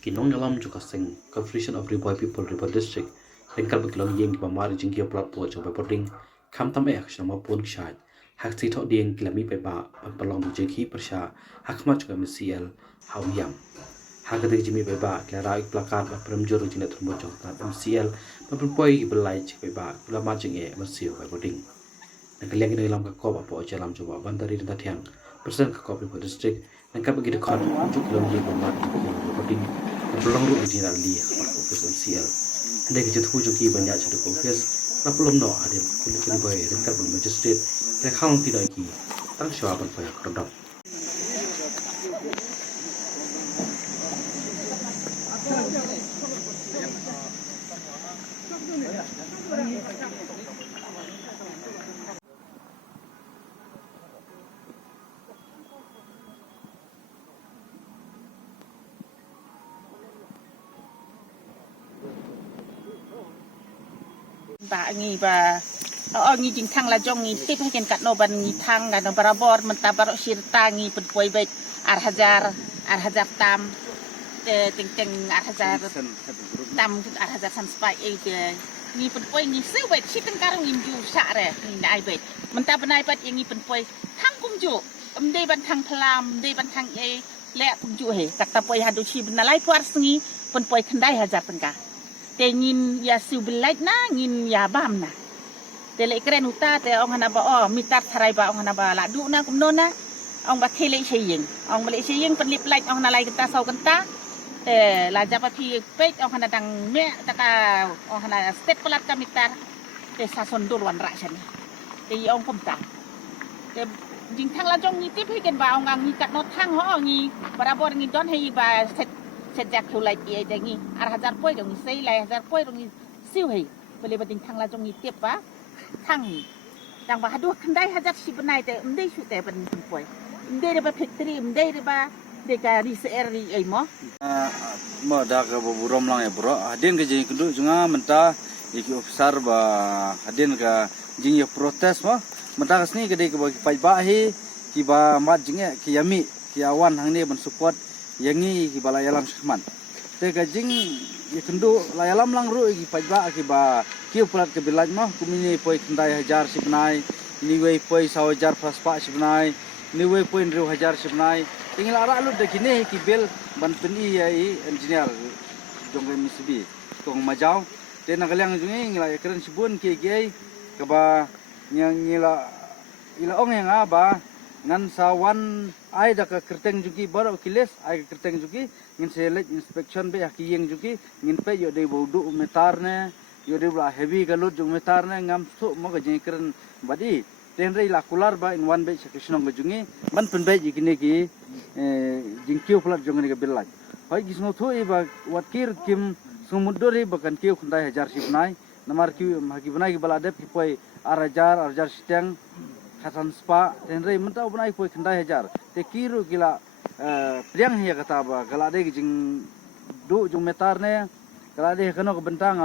kinong nalam juga sing Confederation of Bhoi People River District lengkap begilang yang pamari jingkia pelat po coba bording kam tam action ma pun syad hak si thok ding kilami pe ba palong jeki persya hak ma juga MeECL Umïam hak de jimi pe ba klara ik plakat ba premjur jina termo jong ta MeECL poi belai cik pe ba lama jinge masio ba bording nak liang ini lam ka ko ba po jalam coba bandari dan tiang persen ka ko River District lengkap begitu kon juk long yang pamari bording belum ru di rali ophis MeECL Anda kerja tu juga banyak jadi ophis, tapi belum no ada kulit Bhoi dekat belum magistrate, lekang tidak lagi, tang siapa pun banyak produk. Ba ngi ba ngi jing thang la jong ngi tip haken kat no ban ngi thang ga no barabor menta barok sirta ngi pun poi bet ar hajar tam ting ting ar hajar tam ar hajar san spai ngi pun poi ngi se bet siteng karang ngi ju sa re ngi nai bet menta benai pat ngi pun poi thang kum ju dei ban thang plam dei ban thang le kum ju he kata poi hadu chi benalai puar sengi pun poi khandai hajar pengka Tengin ya subelait na ngin ya bam na. Tele keren uta te ong hana ba mitar tharai ba ong hana ba la du na kum no na. Ong ba khele sheying. Ong bale sheying penlip lait ong hana lai kenta sau kenta. Te la japa pi peit ong hana dang me taka ong hana state pelat ka mitar. Te sason dur wan ra chani. Te ong pom ta. Te jing thang la jong ni tip hiken ba ong ang ni kat no thang ho ngi barabor ngi don hei ba sejak tulai dia jangi ar hajar poi dong sei lai hajar poi dong siu hei boleh bading thang la jong ni tiap ba thang dang ba hadu kandai hajar si benai te ndei su te ban poi ndei de ba factory ndei de ba de ka research ri ai mo da ka burom lang ya bro hadin ke jing kundu junga menta iki officer ba hadin ka jing ya protes mo menta kasni ke de ke ba paidbah hi ki ba mat jinge ki yami ki awan hang ni ban support yangi ki bala yalam shman te ka jing ye kendu la yalam lang ru ki paidbah ki ba kiew palat ke bilaj ma kumini poi kendai hajar sibnai ni wei poi 1000 paspa sibnai ni wei poi 2000 sibnai tinggal ara lu de kini ki bel ban peni ai engineer jong MSB tong majau te na kalyang jungi ngila keren sibun ki gei ka ba nyang ngila ila ong yang ba ngan sawan ai da ka kerteng juki baro kiles ai ka kerteng juki ngin select inspection be ki yeng juki ngin pe yo de bodu metar ne yo de bla heavy galut jung metar ne ngam su mo ga jeng keren badi ten rei la kular ba in one be sekisnong ga jungi ban pen be ji kini ki jing kiew plat jong ni ga bilaj hoi gi sno thu ba wat kir kim sumudori bakan kiew khundai hajar sipnai namar kiew hagi banai gi bala de poi ar hajar siteng Katan spa dan rei mentau benai poi kendai hajar te kiru gila priang hiya kata ba galade jing du jung metar ne galade kano ke bentang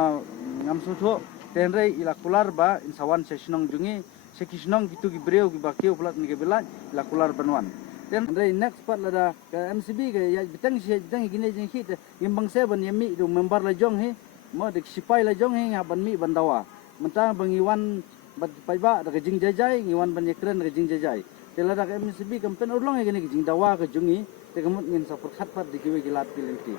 ngam susu ten rei ila kular ba insawan sesinong jungi sekisnong gitu ki breu ki bakio plat ni ke belan ila kular banwan ten rei next part lada ke MCB ke ya bitang si bitang gine jing hit imbang seven yemi du member la jong he mo de sipai la jong he ngaban mi bandawa mentang bangiwan bat paidbah da jing jajai ngiwan ban yekren da jing jajai tela da MSB kampen urlong ngene jing dawa ke jungi te kamut ngin sapur khat pat dikiwe gilat pilenti